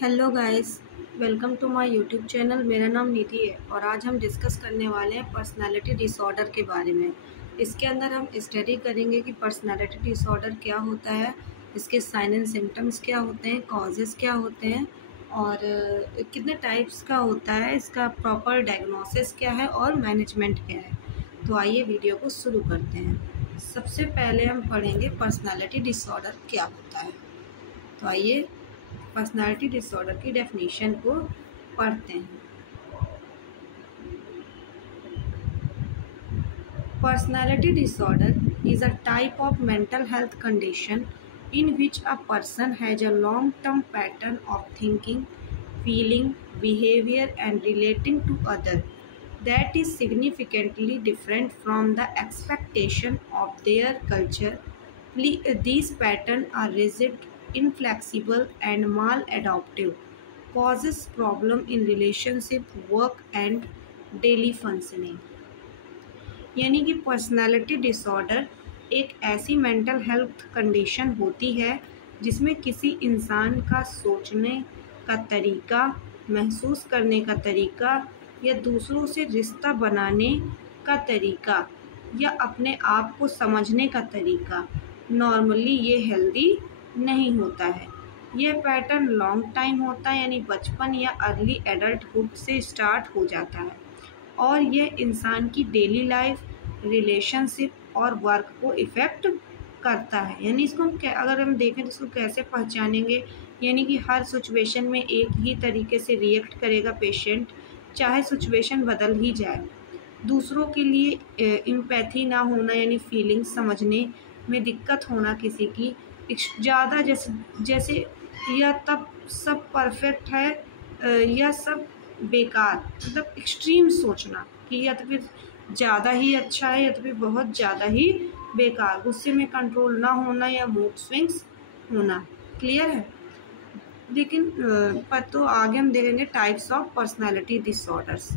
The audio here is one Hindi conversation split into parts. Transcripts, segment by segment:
Hello guys, welcome to my YouTube channel. मेरा नाम निधि है और आज हम डिस्कस करने वाले हैं पर्सनालिटी डिसऑर्डर के बारे में। इसके अंदर हम स्टडी करेंगे कि पर्सनालिटी डिसऑर्डर क्या होता है, इसके साइन एंड सिम्टम्स क्या होते हैं, कॉजेज़ क्या होते हैं और कितने टाइप्स का होता है, इसका प्रॉपर डायग्नोसिस क्या है और मैनेजमेंट क्या है। तो आइए वीडियो को शुरू करते हैं। सबसे पहले हम पढ़ेंगे पर्सनालिटी डिसऑर्डर क्या होता है। तो आइए पर्सनालिटी डिसऑर्डर की डेफिनेशन को पढ़ते हैं। Personality disorder is a type of mental health condition in which a person has a long-term pattern of thinking, feeling, behavior and relating to others that is significantly different from the expectation of their culture. These patterns are rigid, inflexible and maladaptive, causes problem in relationship, work and daily functioning। यानी कि पर्सनालिटी डिसऑर्डर एक ऐसी मेंटल हेल्थ कंडीशन होती है जिसमें किसी इंसान का सोचने का तरीका, महसूस करने का तरीका या दूसरों से रिश्ता बनाने का तरीका या अपने आप को समझने का तरीका नॉर्मली ये हेल्दी नहीं होता है। यह पैटर्न लॉन्ग टाइम होता है, यानी बचपन या अर्ली एडल्टहुड से स्टार्ट हो जाता है और यह इंसान की डेली लाइफ, रिलेशनशिप और वर्क को इफ़ेक्ट करता है। यानी इसको अगर हम देखें तो इसको कैसे पहचानेंगे, यानी कि हर सिचुएशन में एक ही तरीके से रिएक्ट करेगा पेशेंट, चाहे सिचुएशन बदल ही जाए। दूसरों के लिए एम्पैथी ना होना, यानी फीलिंग्स समझने में दिक्कत होना किसी की ज़्यादा, जैसे या तब सब परफेक्ट है या सब बेकार, मतलब एक्सट्रीम सोचना कि या तो फिर ज़्यादा ही अच्छा है या तो फिर बहुत ज़्यादा ही बेकार, गुस्से में कंट्रोल ना होना या मूड स्विंग्स होना। क्लियर है। लेकिन पर तो आगे हम देखेंगे types of personality disorders.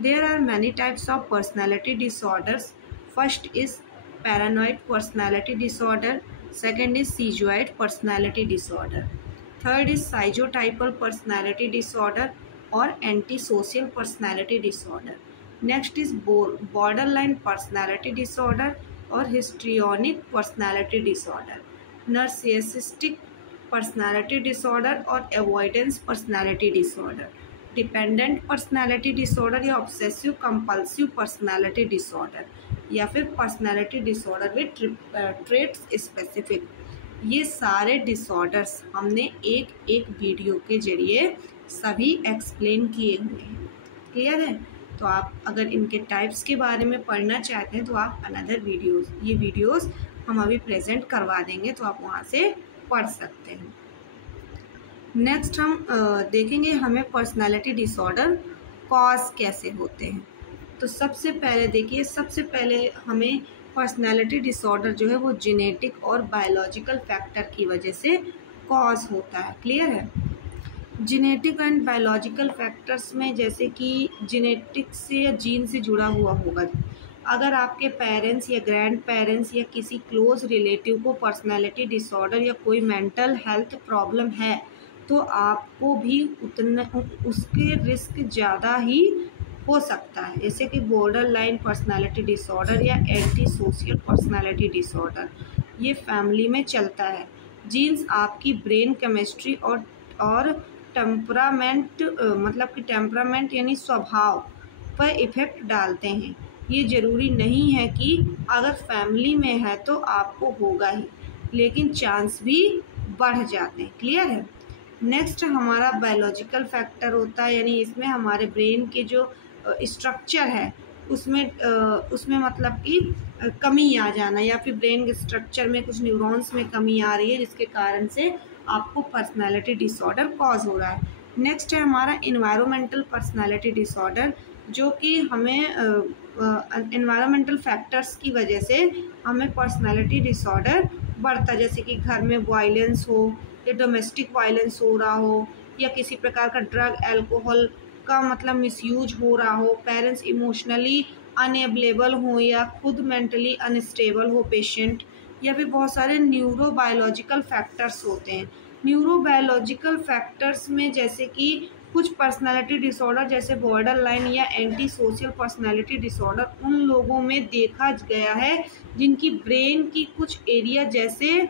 There are many types of personality disorders. First is paranoid personality disorder, second is schizoid personality disorder, third is schizotypal personality disorder और antisocial personality disorder. Next is borderline personality disorder और histrionic personality disorder, narcissistic personality disorder और avoidance personality disorder, dependent personality disorder या ऑब्सेसिव कंपल्सिव पर्सनालिटी डिसऑर्डर, या फिर personality disorder with traits specific. ये सारे डिसऑर्डर्स हमने एक एक वीडियो के जरिए सभी एक्सप्लेन किए हुए हैं। क्लियर है। तो आप अगर इनके टाइप्स के बारे में पढ़ना चाहते हैं तो आप अनदर वीडियोस, ये वीडियोस हम अभी प्रेजेंट करवा देंगे, तो आप वहाँ से पढ़ सकते हैं। नेक्स्ट हम देखेंगे हमें पर्सनालिटी डिसऑर्डर कॉज कैसे होते हैं। तो सबसे पहले देखिए, सबसे पहले हमें पर्सनालिटी डिसऑर्डर जो है वो जेनेटिक और बायोलॉजिकल फैक्टर की वजह से कॉज होता है। क्लियर है। जेनेटिक एंड बायोलॉजिकल फैक्टर्स में जैसे कि जेनेटिक्स से या जीन से जुड़ा हुआ होगा। अगर आपके पेरेंट्स या ग्रैंड पेरेंट्स या किसी क्लोज रिलेटिव को पर्सनालिटी डिसऑर्डर या कोई मेंटल हेल्थ प्रॉब्लम है तो आपको भी उतना उसके रिस्क ज़्यादा ही हो सकता है, जैसे कि बॉर्डर लाइन पर्सनैलिटी डिसऑर्डर या एंटी सोशल पर्सनैलिटी डिसऑर्डर। ये फैमिली में चलता है। जीन्स आपकी ब्रेन केमिस्ट्री और टेम्परामेंट, मतलब कि टेम्परामेंट यानी स्वभाव पर इफ़ेक्ट डालते हैं। ये ज़रूरी नहीं है कि अगर फैमिली में है तो आपको होगा ही, लेकिन चांस भी बढ़ जाते हैं। क्लियर है। नेक्स्ट हमारा बायोलॉजिकल फैक्टर होता है, यानी इसमें हमारे ब्रेन के जो स्ट्रक्चर है उसमें मतलब कि कमी आ जाना, या फिर ब्रेन के स्ट्रक्चर में कुछ न्यूरॉन्स में कमी आ रही है जिसके कारण से आपको पर्सनालिटी डिसऑर्डर कॉज हो रहा है। नेक्स्ट है हमारा एनवायरमेंटल पर्सनालिटी डिसऑर्डर, जो कि हमें एनवायरमेंटल फैक्टर्स की वजह से हमें पर्सनालिटी डिसऑर्डर बढ़ता है, जैसे कि घर में वायलेंस हो या डोमेस्टिक वायलेंस हो रहा हो या किसी प्रकार का ड्रग एल्कोहल का मतलब मिसयूज हो रहा हो, पेरेंट्स इमोशनली अनअवेलेबल हो या खुद मेंटली अनस्टेबल हो पेशेंट, या फिर बहुत सारे न्यूरोबायोलॉजिकल फैक्टर्स होते हैं न्यूरोबायोलॉजिकल फैक्टर्स में जैसे कि कुछ पर्सनालिटी डिसऑर्डर जैसे बॉर्डर लाइन या एंटी सोशल पर्सनालिटी डिसऑर्डर उन लोगों में देखा गया है जिनकी ब्रेन की कुछ एरिया जैसे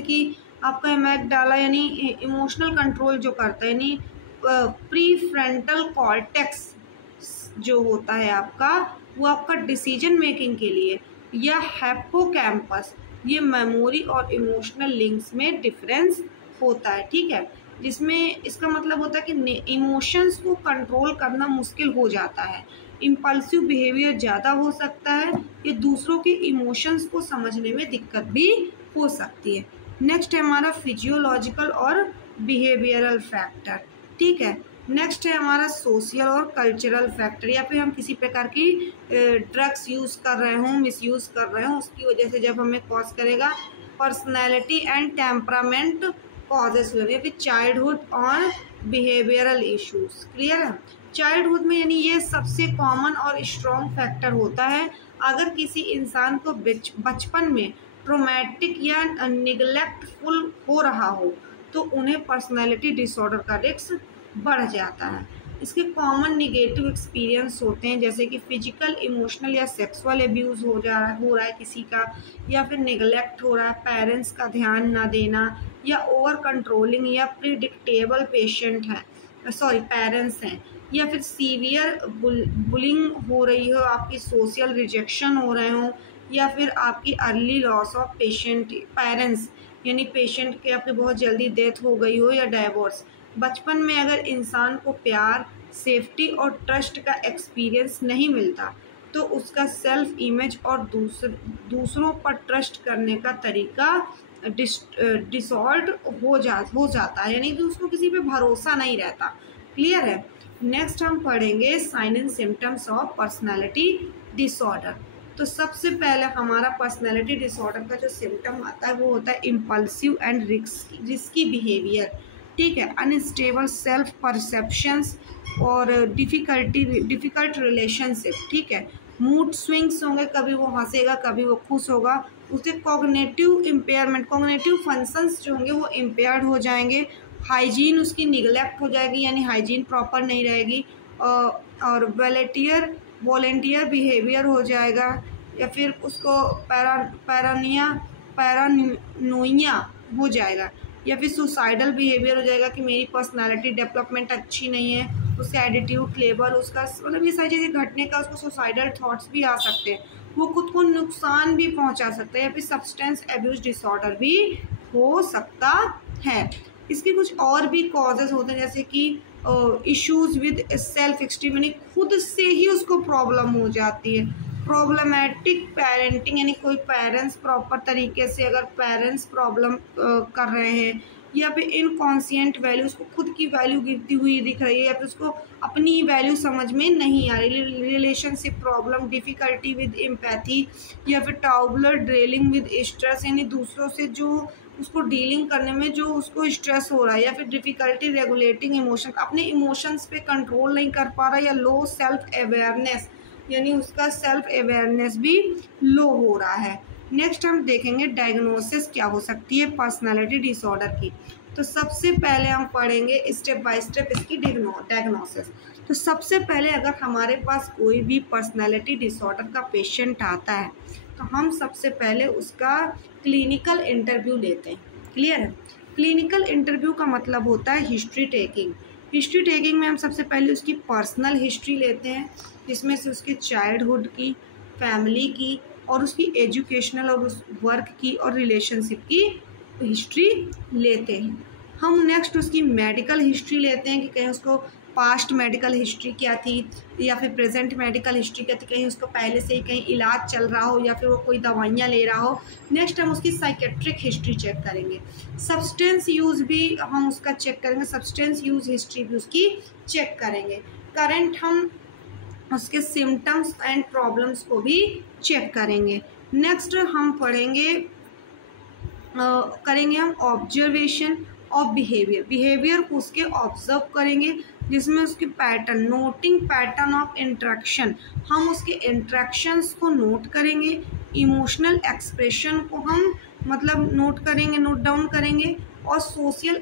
कि आपका एमेग्डाला यानी इमोशनल कंट्रोल जो करता है, यानी प्री फ्रंटल कॉर्टेक्स जो होता है आपका, वो आपका डिसीजन मेकिंग के लिए, या हिप्पोकैम्पस, ये मेमोरी और इमोशनल लिंक्स में डिफरेंस होता है। ठीक है, जिसमें इसका मतलब होता है कि इमोशंस को कंट्रोल करना मुश्किल हो जाता है, इम्पल्सिव बिहेवियर ज़्यादा हो सकता है, या दूसरों के इमोशंस को समझने में दिक्कत भी हो सकती है। नेक्स्ट है हमारा फिजियोलॉजिकल और बिहेवियरल फैक्टर। ठीक है, नेक्स्ट है हमारा सोशल और कल्चरल फैक्टर, या फिर हम किसी प्रकार की ड्रग्स यूज़ कर रहे हों, मिसयूज़ कर रहे हों, उसकी वजह से जब हमें कॉज करेगा। पर्सनैलिटी एंड टेम्परामेंट कॉजेस हुए, फिर चाइल्डहुड और बिहेवियरल इश्यूज। क्लियर है, चाइल्डहुड में यानी ये सबसे कॉमन और स्ट्रॉन्ग फैक्टर होता है। अगर किसी इंसान को बचपन में ट्रोमैटिक या निगलेक्टफुल हो रहा हो तो उन्हें पर्सनैलिटी डिसऑर्डर का रिस्क बढ़ जाता है। इसके कॉमन निगेटिव एक्सपीरियंस होते हैं जैसे कि फिजिकल, इमोशनल या सेक्सुअल एब्यूज़ हो रहा है किसी का, या फिर निगलेक्ट हो रहा है, पेरेंट्स का ध्यान ना देना, या ओवर कंट्रोलिंग या प्रिडिक्टेबल पेरेंट्स हैं, या फिर सीवियर बुलिंग हो रही हो, आपकी सोशल रिजेक्शन हो रहे हो, या फिर आपकी अर्ली लॉस ऑफ पेरेंट्स यानी पेशेंट के आपकी बहुत जल्दी डेथ हो गई हो, या डाइवोर्स। बचपन में अगर इंसान को प्यार, सेफ्टी और ट्रस्ट का एक्सपीरियंस नहीं मिलता तो उसका सेल्फ इमेज और दूसरों पर ट्रस्ट करने का तरीका डिसऑर्ड हो जाता है, यानी कि उसको किसी पे भरोसा नहीं रहता। क्लियर है, नेक्स्ट हम पढ़ेंगे sign and symptoms of personality disorder. तो सबसे पहले हमारा पर्सनालिटी डिसऑर्डर का जो सिम्टम आता है वो होता है इम्पल्सिव एंड रिस्की बिहेवियर। ठीक है, अनस्टेबल सेल्फ परसेप्शंस और डिफ़िकल्ट रिलेशनशिप। ठीक है, मूड स्विंग्स होंगे, कभी वो हंसेगा कभी वो खुश होगा। उसके कॉग्निटिव इम्पेयरमेंट, कॉग्निटिव फंक्शंस जो होंगे वो इम्पेयर्ड हो जाएंगे। हाइजीन उसकी निगलेक्ट हो जाएगी, यानी हाइजीन प्रॉपर नहीं रहेगी। और वॉलेंटियर बिहेवियर हो जाएगा, या फिर उसको पैरानोइया हो जाएगा, या फिर सुसाइडल बिहेवियर हो जाएगा कि मेरी पर्सनालिटी डेवलपमेंट अच्छी नहीं है, उसका एटीट्यूड लेवल, उसका मतलब ये सारी चीज़ें घटने का उसको सुसाइडल थॉट्स भी आ सकते हैं, वो खुद को नुकसान भी पहुंचा सकता है, या फिर सब्सटेंस एब्यूज डिसऑर्डर भी हो सकता है। इसके कुछ और भी कॉजेज होते हैं जैसे कि इश्यूज विद सेल्फ एस्टीम, यानी खुद से ही उसको प्रॉब्लम हो जाती है। प्रॉब्लमेटिक पेरेंटिंग, यानी कोई पेरेंट्स प्रॉपर तरीके से अगर पेरेंट्स प्रॉब्लम कर रहे हैं, या फिर इनकॉन्शियंट वैल्यू, उसको खुद की वैल्यू गिरती हुई दिख रही है, या फिर उसको अपनी वैल्यू समझ में नहीं आ रही। Relationship problem, difficulty with empathy, या फिर टाउबुलर ड्रेलिंग विद स्ट्रेस, यानी दूसरों से जो उसको डीलिंग करने में जो उसको स्ट्रेस हो रहा है, या फिर डिफ़िकल्टी रेगुलेटिंग इमोशन, अपने इमोशंस पे कंट्रोल नहीं कर पा रहा, या लो सेल्फ अवेयरनेस, यानी उसका सेल्फ अवेयरनेस भी लो हो रहा है। नेक्स्ट हम देखेंगे डायग्नोसिस क्या हो सकती है पर्सनालिटी डिसऑर्डर की। तो सबसे पहले हम पढ़ेंगे स्टेप बाय स्टेप इसकी डायग्नोसिस। तो सबसे पहले अगर हमारे पास कोई भी पर्सनालिटी डिसऑर्डर का पेशेंट आता है तो हम सबसे पहले उसका क्लिनिकल इंटरव्यू लेते हैं। क्लियर है, क्लिनिकल इंटरव्यू का मतलब होता है हिस्ट्री टेकिंग। हिस्ट्री टेकिंग में हम सबसे पहले उसकी पर्सनल हिस्ट्री लेते हैं, जिसमें से उसके चाइल्डहुड की, फैमिली की, और उसकी एजुकेशनल और उस वर्क की और रिलेशनशिप की हिस्ट्री लेते हैं। हम नेक्स्ट उसकी मेडिकल हिस्ट्री लेते हैं कि कहीं उसको पास्ट मेडिकल हिस्ट्री क्या थी, या फिर प्रेजेंट मेडिकल हिस्ट्री क्या थी, कहीं उसको पहले से ही कहीं इलाज चल रहा हो, या फिर वो कोई दवाइयाँ ले रहा हो। नेक्स्ट हम उसकी साइकेट्रिक हिस्ट्री चेक करेंगे। सब्सटेंस यूज़ भी हम उसका चेक करेंगे, सब्सटेंस यूज़ हिस्ट्री भी उसकी चेक करेंगे। करंट हम उसके सिम्टम्स एंड प्रॉब्लम्स को भी चेक करेंगे। नेक्स्ट हम करेंगे हम ऑब्जर्वेशन ऑफ बिहेवियर को उसके ऑब्जर्व करेंगे, जिसमें उसके pattern, noting pattern of interaction, हम उसके इंटरेक्शंस को नोट करेंगे। इमोशनल एक्सप्रेशन को हम मतलब नोट करेंगे, नोट डाउन करेंगे, और सोशल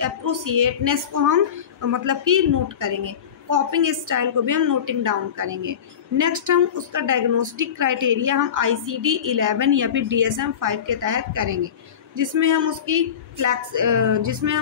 अप्रोसिएटनेस को हम मतलब कि नोट करेंगे। कॉपिंग स्टाइल को भी हम नोटिंग डाउन करेंगे। नेक्स्ट हम उसका डायग्नोस्टिक क्राइटेरिया हम ICD-11 या फिर DSM-5 के तहत करेंगे, जिसमें हम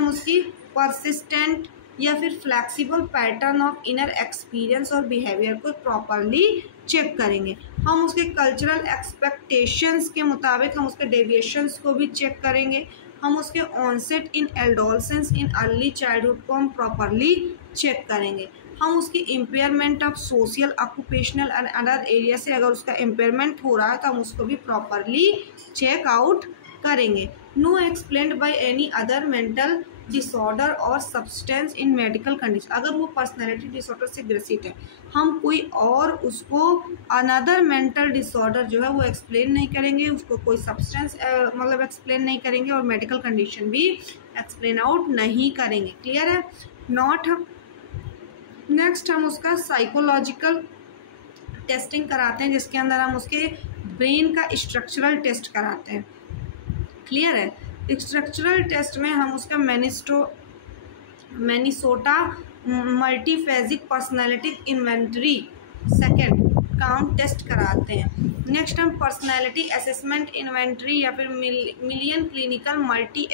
उसकी परसिस्टेंट या फिर flexible pattern of inner experience और बिहेवियर को प्रॉपरली चेक करेंगे। हम उसके कल्चरल एक्सपेक्टेशंस के मुताबिक हम उसके डेविएशंस को भी चेक करेंगे। हम उसके onset in adolescence in early childhood को हम प्रॉपरली चेक करेंगे। हम उसकी impairment of social, occupational and other area से अगर उसका इम्पेयरमेंट हो रहा है तो हम उसको भी प्रॉपरली चेक आउट करेंगे। No explained by any other mental disorder और सब्सटेंस इन मेडिकल कंडीशन। अगर वो पर्सनैलिटी डिसऑर्डर से ग्रसित है, हम कोई और उसको अनदर मेंटल डिसऑर्डर जो है वो एक्सप्लेन नहीं करेंगे, उसको कोई सब्सटेंस मतलब एक्सप्लेन नहीं करेंगे, और मेडिकल कंडीशन भी एक्सप्लेन आउट नहीं करेंगे। क्लियर है? नॉट हम नेक्स्ट हम उसका साइकोलॉजिकल टेस्टिंग कराते हैं, जिसके अंदर हम उसके ब्रेन का स्ट्रक्चरल टेस्ट कराते हैं। क्लियर है? स्ट्रक्चरल टेस्ट में हम उसका मिनेसोटा मल्टीफेजिक पर्सनैलिटी इन्वेंटरी सेकेंड का हम टेस्ट कराते हैं। नेक्स्ट हम पर्सनैलिटी असेसमेंट इन्वेंटरी या फिर million clinical multi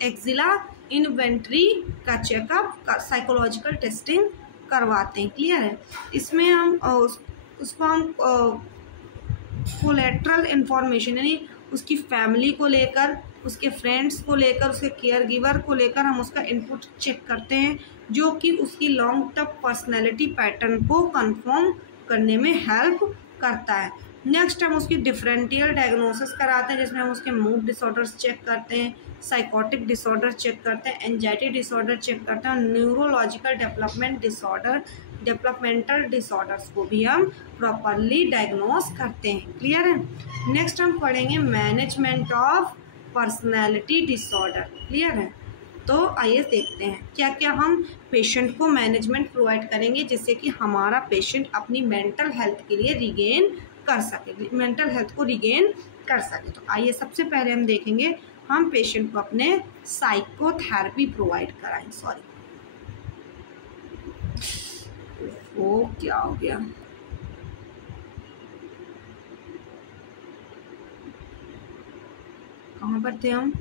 axilla inventory का चेकअप साइकोलॉजिकल टेस्टिंग करवाते हैं। क्लियर है? इसमें हम उसको हम कोलेट्रल इंफॉर्मेशन यानी उसकी फैमिली को लेकर, उसके फ्रेंड्स को लेकर, उसके केयर गिवर को लेकर हम उसका इनपुट चेक करते हैं, जो कि उसकी लॉन्ग टर्म पर्सनैलिटी पैटर्न को कंफर्म करने में हेल्प करता है। नेक्स्ट हम उसकी डिफरेंशियल डायग्नोसिस कराते हैं, जिसमें हम उसके मूड डिसऑर्डर्स चेक करते हैं, साइकोटिक डिसऑर्डर चेक करते हैं, एंजाइटी डिसऑर्डर चेक करते हैं, और न्यूरोलॉजिकल डेवलपमेंटल डिसऑर्डर्स को भी हम प्रॉपरली डायग्नोस करते हैं। क्लियर है? नेक्स्ट हम पढ़ेंगे management of personality disorder. Clear है? तो आइए देखते हैं क्या क्या हम पेशेंट को मैनेजमेंट प्रोवाइड करेंगे, जिससे कि हमारा पेशेंट अपनी मेंटल हेल्थ के लिए रिगेन कर सके, मेंटल हेल्थ को रिगेन कर सके। तो आइए सबसे पहले हम देखेंगे हम पेशेंट को अपने साइकोथेरेपी प्रोवाइड कराएं। सॉरी, वो क्या हो गया? कहाँ पर थे हम?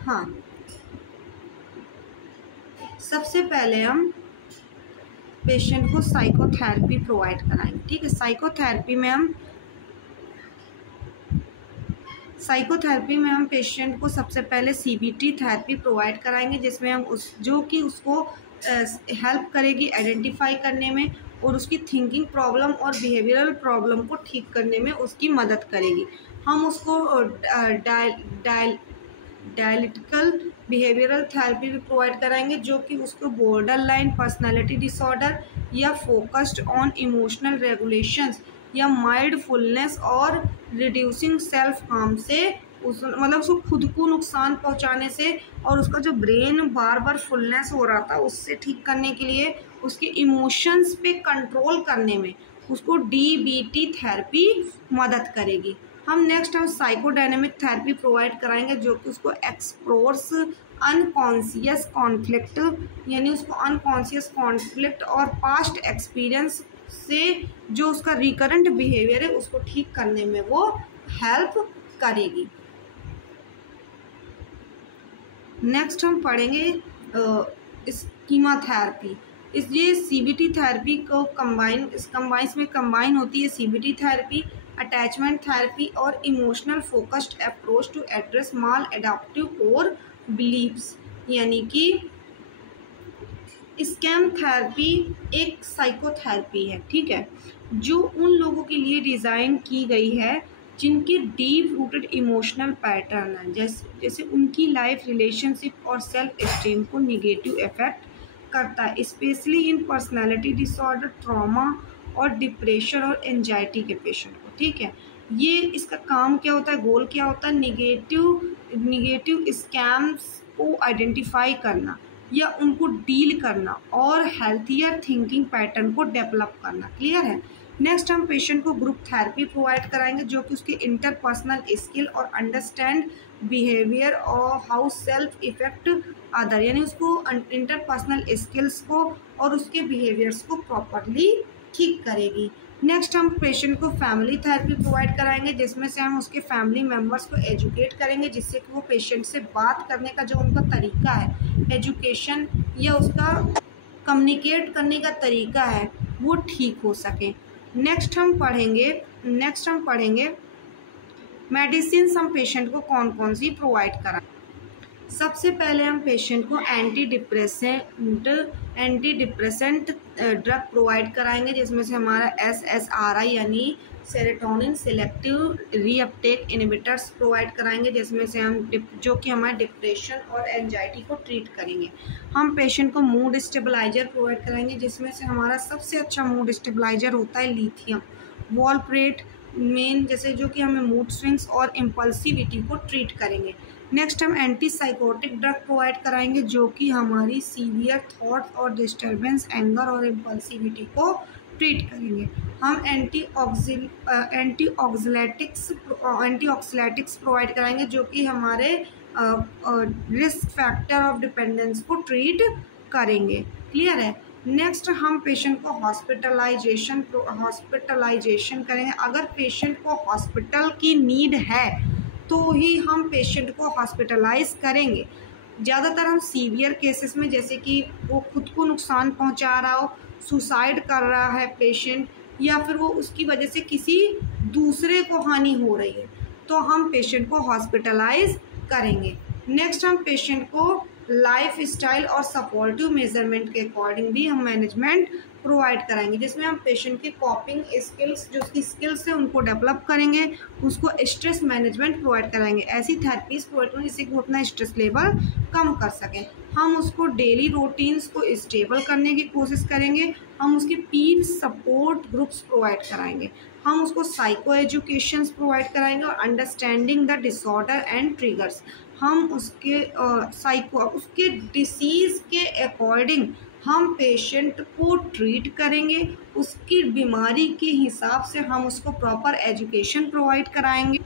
हाँ, सबसे पहले हम पेशेंट को साइकोथेरेपी प्रोवाइड कराएंगे। ठीक है? साइकोथेरेपी में हम पेशेंट को सबसे पहले CBT थेरेपी प्रोवाइड कराएंगे, जिसमें हम जो कि उसको हेल्प करेगी आइडेंटिफाई करने में, और उसकी थिंकिंग प्रॉब्लम और बिहेवियरल प्रॉब्लम को ठीक करने में उसकी मदद करेगी। हम उसको डायलिटिकल बिहेवियरल थेरेपी भी प्रोवाइड कराएंगे, जो कि उसको बॉर्डर लाइन पर्सनैलिटी डिसऑर्डर या फोकस्ड ऑन इमोशनल रेगुलेशंस या माइंडफुलनेस और रिड्यूसिंग सेल्फ हार्म से मतलब उसको खुद को नुकसान पहुंचाने से, और उसका जो ब्रेन बार बार फुलनेस हो रहा था उससे ठीक करने के लिए, उसके इमोशंस पे कंट्रोल करने में उसको DBT थेरेपी मदद करेगी। हम साइकोडायनेमिक थेरेपी प्रोवाइड कराएंगे, जो कि उसको एक्सप्लोर्स अनकॉन्शियस कॉन्फ्लिक्ट यानी उसको अनकॉन्शियस कॉन्फ्लिक्ट और पास्ट एक्सपीरियंस से जो उसका रिकरेंट बिहेवियर है उसको ठीक करने में वो हेल्प करेगी। नेक्स्ट हम पढ़ेंगे स्कीमा थेरेपी। ये CBT थेरेपी को कंबाइन होती है CBT थेरेपी, अटैचमेंट थेरेपी और emotional focused approach to address maladaptive core beliefs. यानी कि स्कैम थेरेपी एक साइकोथेरेपी है, ठीक है, जो उन लोगों के लिए डिज़ाइन की गई है जिनके डीप रूटेड इमोशनल पैटर्न है, जैसे उनकी लाइफ, रिलेशनशिप और सेल्फ एस्टीम को निगेटिव इफेक्ट करता है, specially in personality disorder, trauma और डिप्रेशन और एंजाइटी के पेशेंट को। ठीक है? ये इसका काम क्या होता है, गोल क्या होता है, निगेटिव स्कैम्स को आइडेंटिफाई करना या उनको डील करना और हेल्थियर थिंकिंग पैटर्न को डेवलप करना। क्लियर है। नेक्स्ट हम पेशेंट को ग्रुप थेरेपी प्रोवाइड कराएंगे जो कि उसके इंटरपर्सनल स्किल और अंडरस्टैंड बिहेवियर और हाउ सेल्फ इफेक्ट अदर, यानी उसको इंटरपर्सनल स्किल्स को और उसके बिहेवियर्स को प्रॉपरली ठीक करेगी। नेक्स्ट हम पेशेंट को फैमिली थेरेपी प्रोवाइड कराएंगे जिसमें से हम उसके फैमिली मेम्बर्स को एजुकेट करेंगे जिससे कि वो पेशेंट से बात करने का जो उनका तरीका है, एजुकेशन या उसका कम्युनिकेट करने का तरीका है, वो ठीक हो सके। नेक्स्ट हम पढ़ेंगे मेडिसिन हम पेशेंट को कौन कौन सी प्रोवाइड कराएं। सबसे पहले हम पेशेंट को एंटी डिप्रेसेंट ड्रग प्रोवाइड कराएंगे जिसमें से हमारा SSRI यानी serotonin selective reuptake inhibitors provide कराएंगे जिसमें से हम जो कि हमारे डिप्रेशन और एंजाइटी को ट्रीट करेंगे। हम पेशेंट को मूड स्टेबलाइजर प्रोवाइड कराएंगे जिसमें से हमारा सबसे अच्छा मूड स्टेबलाइजर होता है लिथियम वॉलप्रेट मेन, जैसे जो कि हमें मूड स्विंग्स और इम्पल्सिविटी को ट्रीट करेंगे। नेक्स्ट हम एंटी साइकोटिक ड्रग प्रोवाइड कराएंगे जो कि हमारी सीवियर थॉट्स और डिस्टर्बेंस, एंगर और इम्पल्सिविटी को ट्रीट करेंगे। हम एंटीऑक्सीलेटिक्स प्रोवाइड कराएंगे जो कि हमारे रिस्क फैक्टर ऑफ डिपेंडेंस को ट्रीट करेंगे। क्लियर है। नेक्स्ट हम पेशेंट को हॉस्पिटलाइजेशन करेंगे। अगर पेशेंट को हॉस्पिटल की नीड है तो ही हम पेशेंट को हॉस्पिटलाइज करेंगे। ज़्यादातर हम सीवियर केसेस में, जैसे कि वो खुद को नुकसान पहुंचा रहा हो, सुसाइड कर रहा है पेशेंट, या फिर वो उसकी वजह से किसी दूसरे को हानि हो रही है, तो हम पेशेंट को हॉस्पिटलाइज करेंगे। नेक्स्ट हम पेशेंट को लाइफ स्टाइल और सपोर्टिव मेजरमेंट के अकॉर्डिंग भी हम मैनेजमेंट प्रोवाइड कराएंगे जिसमें हम पेशेंट की कॉपिंग स्किल्स, जो उसकी स्किल्स है उनको डेवलप करेंगे, उसको स्ट्रेस मैनेजमेंट प्रोवाइड कराएंगे। ऐसी थेरेपीज प्रोवाइड करेंगे जिससे कि वो अपना स्ट्रेस लेवल कम कर सकें। हम उसको डेली रूटीन्स को स्टेबल करने की कोशिश करेंगे। हम उसके पीर सपोर्ट ग्रुप्स प्रोवाइड कराएंगे। हम उसको साइको एजुकेशन प्रोवाइड कराएंगे और understanding the disorder and triggers. हम उसके डिसीज़ के अकॉर्डिंग हम पेशेंट को ट्रीट करेंगे, उसकी बीमारी के हिसाब से हम उसको प्रॉपर एजुकेशन प्रोवाइड कराएंगे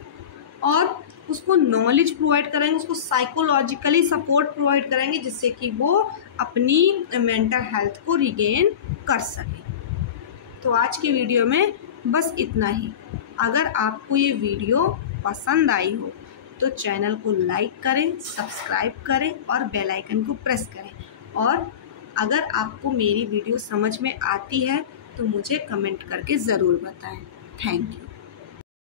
और उसको नॉलेज प्रोवाइड कराएंगे, उसको साइकोलॉजिकली सपोर्ट प्रोवाइड कराएंगे जिससे कि वो अपनी मेंटल हेल्थ को रिगेन कर सके। तो आज की वीडियो में बस इतना ही। अगर आपको ये वीडियो पसंद आई हो तो चैनल को लाइक करें, सब्सक्राइब करें और बेल आइकन को प्रेस करें। और अगर आपको मेरी वीडियो समझ में आती है तो मुझे कमेंट करके ज़रूर बताएं। Thank you.